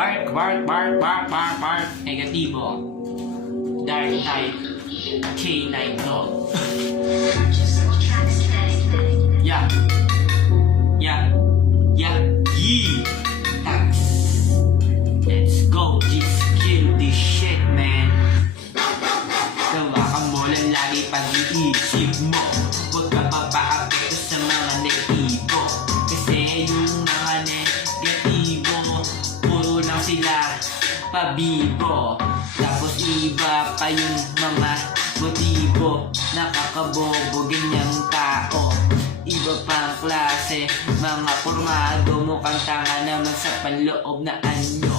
Bark, bark, bark, bark, bark, bark. Negatibo. Dark type. K9 dog. Yeah. Yeah. Yeah. Yee. Tax. Let's go. Just kill this shit, man. Gawa ka mo lang lagi pag-iisip mo. Huwag ka papaapekto sa mga negatibo. Kasi yung mga negatibo, puro lang sila pabibo. Tapos iba pa yung mga motibo. Nakakabobo ganyang tao. Iba pang klase, mga pormado. Mukhang tanga naman sa panloob na anyo.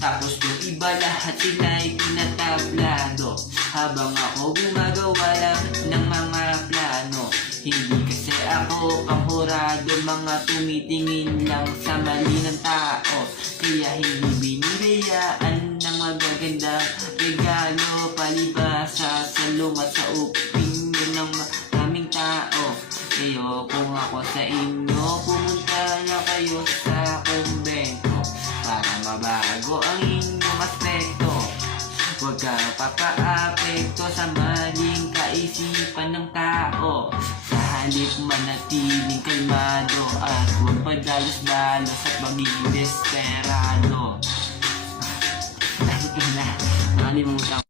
Tapos yung iba lahat sila'y pinatablado. Habang ako gumagawa lang ng mga plano. Hindi kasi ako panghurado, mga tumitingin lang sa mali ng tao. Kaya hindi binibiyaan ng magagandang regalo. Palibasa sa lungat sa opinyon ng maraming tao. Kayo kung ako sa inyo, pumunta na kayo sa kumbento para mabago ang inyong aspekto. Huwag kang papaapekto sa maling kaisipan ng tao. Sa halip manatiling kalmado at huwag padalos-dalos at maging desperado. Nakalimutan